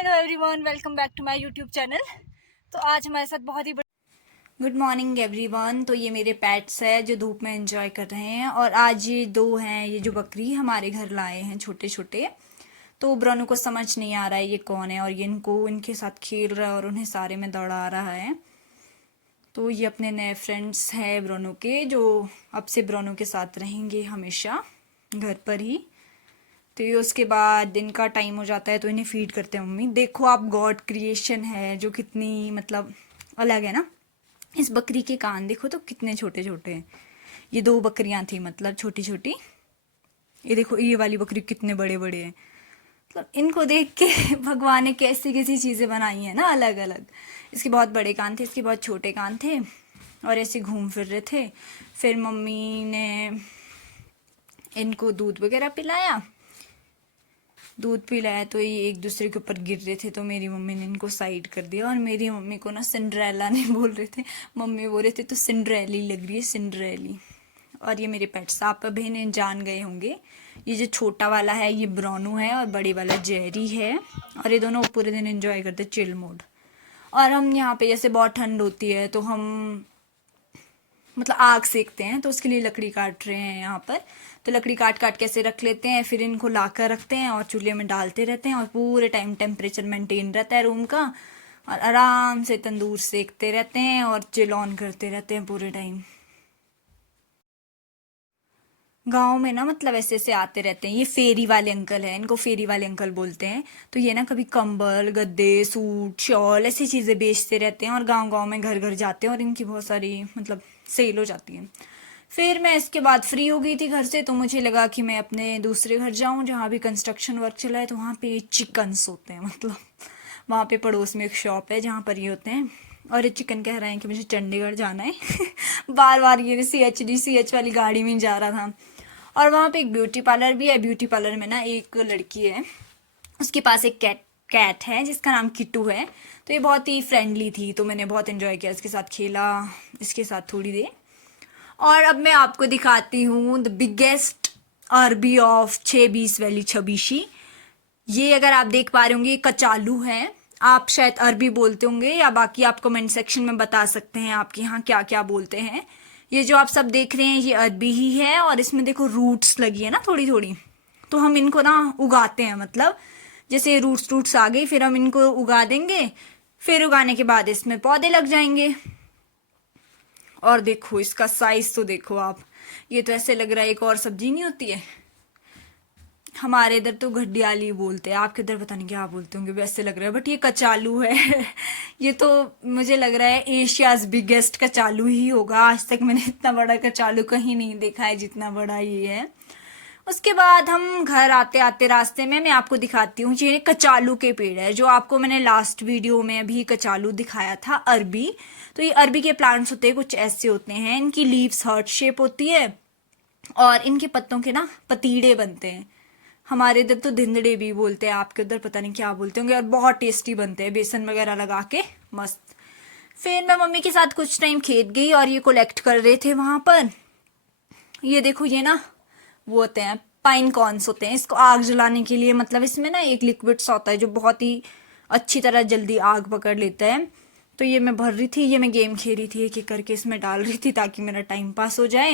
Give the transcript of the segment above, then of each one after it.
Hello everyone, welcome back to my YouTube channel. तो आज हमारे साथ बहुत ही गुड मॉर्निंग एवरीवन। तो ये मेरे पेट्स है जो धूप में एंजॉय कर रहे हैं। और आज ये दो हैं, ये जो बकरी हमारे घर लाए हैं छोटे छोटे। तो ब्रोनो को समझ नहीं आ रहा है ये कौन है, और ये इनके साथ खेल रहा है और उन्हें सारे में दौड़ा रहा है। तो ये अपने नए फ्रेंड्स हैं ब्रोनो के, जो अब से ब्रोनो के साथ रहेंगे हमेशा घर पर ही। तो ये उसके बाद दिन का टाइम हो जाता है तो इन्हें फीड करते हैं मम्मी। देखो आप, गॉड क्रिएशन है जो कितनी मतलब अलग है ना। इस बकरी के कान देखो तो कितने छोटे छोटे हैं। ये दो बकरियां थी मतलब छोटी छोटी। ये देखो ये वाली बकरी कितने बड़े बड़े हैं। मतलब इनको देख के भगवान ने कैसी कैसी चीज़ें बनाई हैं ना, अलग अलग। इसके बहुत बड़े कान थे, इसके बहुत छोटे कान थे, और ऐसे घूम फिर रहे थे। फिर मम्मी ने इनको दूध वगैरह पिलाया। दूध पिलाया तो ये एक दूसरे के ऊपर गिर रहे थे, तो मेरी मम्मी ने इनको साइड कर दिया। और मेरी मम्मी को ना सिंड्रेला नहीं बोल रहे थे, मम्मी बोल रहे थे तो सिंड्रेली लग रही है, सिंड्रेली। और ये मेरे पेट्स आप अभी इन्हें जान गए होंगे। ये जो छोटा वाला है ये ब्रोनो है, और बड़ी वाला जेरी है। और ये दोनों पूरे दिन एंजॉय करते चिल मोड। और हम यहाँ पे जैसे बहुत ठंड होती है तो हम मतलब आग सेकते हैं, तो उसके लिए लकड़ी काट रहे हैं यहाँ पर। तो लकड़ी काट काट के ऐसे रख लेते हैं, फिर इनको लाकर रखते हैं और चूल्हे में डालते रहते हैं, और पूरे टाइम टेम्परेचर मेंटेन रहता है रूम का। और आराम से तंदूर सेकते रहते हैं और चिल ऑन करते रहते हैं पूरे टाइम। गांव में ना मतलब ऐसे ऐसे आते रहते हैं। ये फेरी वाले अंकल हैं, इनको फेरी वाले अंकल बोलते हैं। तो ये ना कभी कंबल, गद्दे, सूट, शॉल ऐसी चीज़ें बेचते रहते हैं, और गांव गांव में घर घर जाते हैं, और इनकी बहुत सारी मतलब सेल हो जाती है। फिर मैं इसके बाद फ्री हो गई थी घर से, तो मुझे लगा कि मैं अपने दूसरे घर जाऊं जहाँ भी कंस्ट्रक्शन वर्क चला है। तो वहाँ पे चिकन्स होते हैं, मतलब वहाँ पे पड़ोस में एक शॉप है जहाँ पर ये होते हैं। और ये चिकन कह रहे हैं कि मुझे चंडीगढ़ जाना है बार बार ये CH वाली गाड़ी में जा रहा था। और वहाँ पे एक ब्यूटी पार्लर भी है। ब्यूटी पार्लर में ना एक लड़की है, उसके पास एक कैट है जिसका नाम किट्टू है। तो ये बहुत ही फ्रेंडली थी, तो मैंने बहुत एंजॉय किया, इसके साथ खेला, इसके साथ थोड़ी देर। और अब मैं आपको दिखाती हूँ द बिगेस्ट अरबी ऑफ 620 वैली छबीशी। ये अगर आप देख पा रहे होंगे कचालू है। आप शायद अरबी बोलते होंगे, या बाकी आप कमेंट सेक्शन में बता सकते हैं आपके यहाँ क्या क्या बोलते हैं। ये जो आप सब देख रहे हैं ये अरबी ही है, और इसमें देखो रूट्स लगी है ना थोड़ी थोड़ी। तो हम इनको ना उगाते हैं, मतलब जैसे रूट्स आ गई फिर हम इनको उगा देंगे। फिर उगाने के बाद इसमें पौधे लग जाएंगे। और देखो इसका साइज तो देखो आप, ये तो ऐसे लग रहा है एक और सब्जी नहीं होती है, हमारे इधर तो घड़ियाली बोलते हैं, आपके इधर पता नहीं क्या बोलते होंगे, वैसे लग रहा है। बट ये कचालू है ये तो मुझे लग रहा है एशियाज बिगेस्ट कचालू ही होगा। आज तक मैंने इतना बड़ा कचालू कहीं नहीं देखा है जितना बड़ा ये है। उसके बाद हम घर आते आते रास्ते में मैं आपको दिखाती हूँ, ये कचालू के पेड़ है जो आपको मैंने लास्ट वीडियो में अभी कचालू दिखाया था अरबी। तो ये अरबी के प्लांट्स होते हैं, कुछ ऐसे होते हैं, इनकी लीव्स हार्ट शेप होती है, और इनके पत्तों के ना पतीड़े बनते हैं। हमारे इधर तो धिंदड़े भी बोलते हैं, आपके उधर पता नहीं क्या बोलते होंगे। और बहुत टेस्टी बनते हैं, बेसन वगैरह लगा के मस्त। फिर मैं मम्मी के साथ कुछ टाइम खेत गई, और ये कलेक्ट कर रहे थे वहां पर। ये देखो ये ना वो होते हैं पाइन कॉर्न्स होते हैं, इसको आग जलाने के लिए, मतलब इसमें ना एक लिक्विड सा होता है जो बहुत ही अच्छी तरह जल्दी आग पकड़ लेता है। तो ये मैं भर रही थी, ये मैं गेम खेल रही थी, एक एक करके इसमें डाल रही थी ताकि मेरा टाइम पास हो जाए।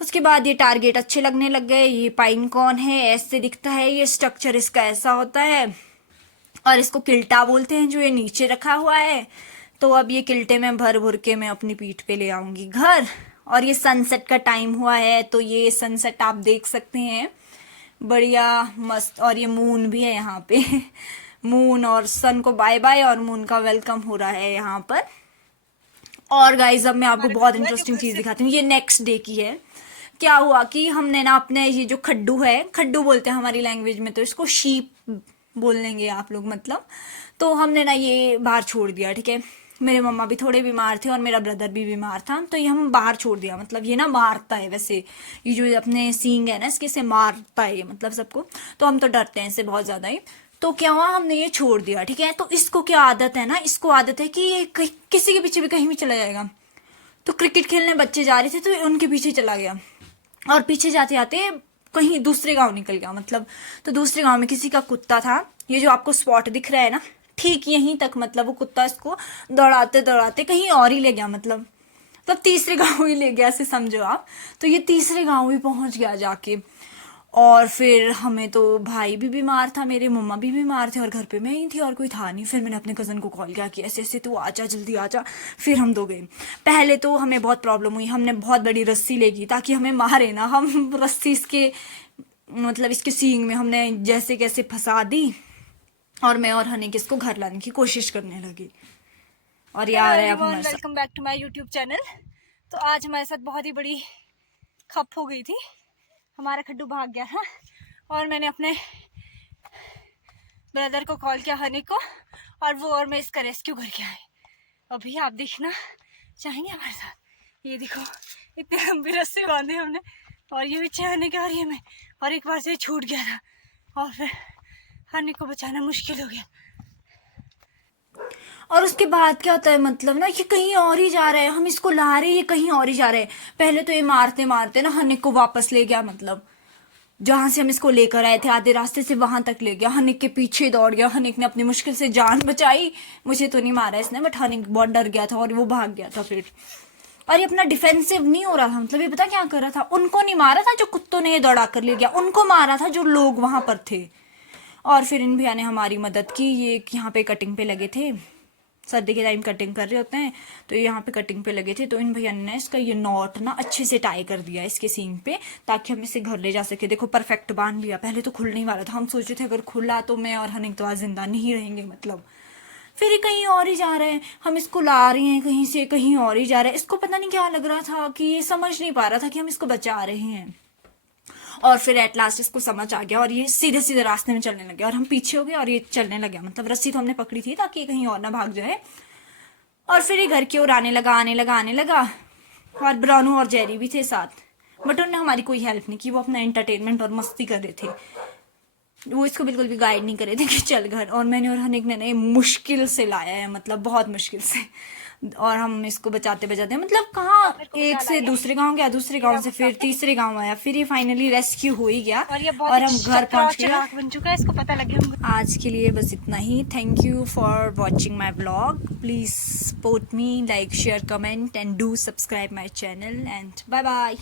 उसके बाद ये टारगेट अच्छे लगने लग गए। ये पाइन कॉर्न है, ऐसे दिखता है, ये स्ट्रक्चर इसका ऐसा होता है, और इसको किल्टा बोलते हैं जो ये नीचे रखा हुआ है। तो अब ये किल्टे में भर भर के मैं अपनी पीठ पे ले आऊंगी घर। और ये सनसेट का टाइम हुआ है, तो ये सनसेट आप देख सकते हैं, बढ़िया मस्त। और ये मून भी है यहाँ पे मून और सन को बाय बाय, और मून का वेलकम हो रहा है यहाँ पर। और गाइज अब मैं आपको बहुत इंटरेस्टिंग चीज दिखाती हूँ, ये नेक्स्ट डे की है। क्या हुआ कि हमने ना अपने ये जो खड्डू है, खड्डू बोलते हैं हमारी लैंग्वेज में, तो इसको शीप बोल लेंगे आप लोग मतलब। तो हमने ना ये बाहर छोड़ दिया, ठीक है। मेरे मम्मा भी थोड़े बीमार थे और मेरा ब्रदर भी बीमार था, तो ये हम बाहर छोड़ दिया। मतलब ये ना मारता है, वैसे ये जो अपने सींग है ना इसके से मारता है ये, मतलब सबको। तो हम तो डरते हैं इससे बहुत ज्यादा ही। तो क्या हुआ, हमने ये छोड़ दिया, ठीक है। तो इसको क्या आदत है ना, इसको आदत है कि ये किसी के पीछे भी कहीं भी चला जाएगा। तो क्रिकेट खेलने बच्चे जा रहे थे तो उनके पीछे चला गया, और पीछे जाते जाते कहीं दूसरे गांव निकल गया मतलब। तो दूसरे गांव में किसी का कुत्ता था, ये जो आपको स्पॉट दिख रहा है ना, ठीक यहीं तक मतलब वो कुत्ता इसको दौड़ाते दौड़ाते कहीं और ही ले गया, मतलब तब तीसरे गांव ही ले गया, ऐसे समझो आप। तो ये तीसरे गांव ही पहुंच गया जाके। और फिर हमें तो भाई भी बीमार था, मेरे मम्मा भी बीमार थे और घर पे मैं ही थी और कोई था नहीं। फिर मैंने अपने कज़न को कॉल किया कि ऐसे ऐसे तू आजा, जल्दी आजा। फिर हम दो गए। पहले तो हमें बहुत प्रॉब्लम हुई, हमने बहुत बड़ी रस्सी लेगी ताकि हमें मारे ना। हम रस्सी इसके मतलब इसके सींग में हमने जैसे कैसे फंसा दी, और मैं और हनी किसको घर लाने की कोशिश करने लगी। और ये आ रहा है अब हमारे साथ। Welcome back to my YouTube channel. तो आज हमारे साथ बहुत ही बड़ी खप हो गई थी, हमारा खड्डू भाग गया था और मैंने अपने ब्रदर को कॉल किया, हनी को, और वो और मैं इसका रेस्क्यू करके आए। अभी आप देखना चाहेंगे हमारे साथ, ये देखो इतनी लंबी रस्सी बांधी हमने, और ये पीछे हनी के और ये में, और एक बार से ये छूट गया था और फिर हनी को बचाना मुश्किल हो गया। और उसके बाद क्या होता है मतलब ना, ये कहीं और ही जा रहा है, हम इसको ला रहे हैं, ये कहीं और ही जा रहे हैं। पहले तो ये मारते मारते ना हनिक को वापस ले गया, मतलब जहां से हम इसको लेकर आए थे आधे रास्ते से वहां तक ले गया। हनिक के पीछे दौड़ गया, हनिक ने अपनी मुश्किल से जान बचाई। मुझे तो नहीं मारा इसने, बट हनिक बहुत डर गया था और वो भाग गया था फिर। और ये अपना डिफेंसिव नहीं हो रहा था, मतलब ये पता क्या कर रहा था, उनको नहीं मारा था जो कुत्तों ने ये दौड़ा कर ले गया, उनको मारा था जो लोग वहां पर थे। और फिर इन भैया ने हमारी मदद की। ये यहाँ पे कटिंग पे लगे थे, सर्दी के टाइम कटिंग कर रहे होते हैं, तो यहाँ पे कटिंग पे लगे थे। तो इन भैया ने इसका ये नॉट ना अच्छे से टाई कर दिया इसके सींग पे, ताकि हम इसे घर ले जा सके। देखो परफेक्ट बांध लिया। पहले तो खुल नहीं वाला था, हम सोचे थे अगर खुला तो मैं और हनिक तो आज जिंदा नहीं रहेंगे मतलब। फिर ये कहीं और ही जा रहे हैं, हम इसको ला रहे हैं कहीं से, कहीं और ही जा रहे हैं। इसको पता नहीं क्या लग रहा था कि ये समझ नहीं पा रहा था कि हम इसको बचा रहे हैं। और फिर एट लास्ट इसको समझ आ गया और ये सीधे सीधे रास्ते में चलने लगे, और हम पीछे हो गए और ये चलने लगे। मतलब रस्सी तो हमने पकड़ी थी ताकि ये कहीं और ना भाग जाए। और फिर ये घर की ओर आने लगा, आने लगा, आने लगा। और ब्राउनू और जेरी भी थे साथ, बट उन्होंने हमारी कोई हेल्प नहीं की। वो अपना एंटरटेनमेंट और मस्ती कर रहे थे, वो इसको बिल्कुल भी गाइड नहीं कर रहे थे कि चल घर। और मैंने और हनिक ने मुश्किल से लाया है, मतलब बहुत मुश्किल से। और हम इसको बचाते बचाते मतलब कहाँ एक से दूसरे गांव गया, दूसरे गांव से फिर तीसरे गांव आया, फिर ये फाइनली रेस्क्यू हो ही गया और हम घर पहुंच गए। बन चुका है, इसको पता लग गया। आज के लिए बस इतना ही। Thank you for watching my blog. Please support me, like, share, comment and do subscribe my channel and bye bye.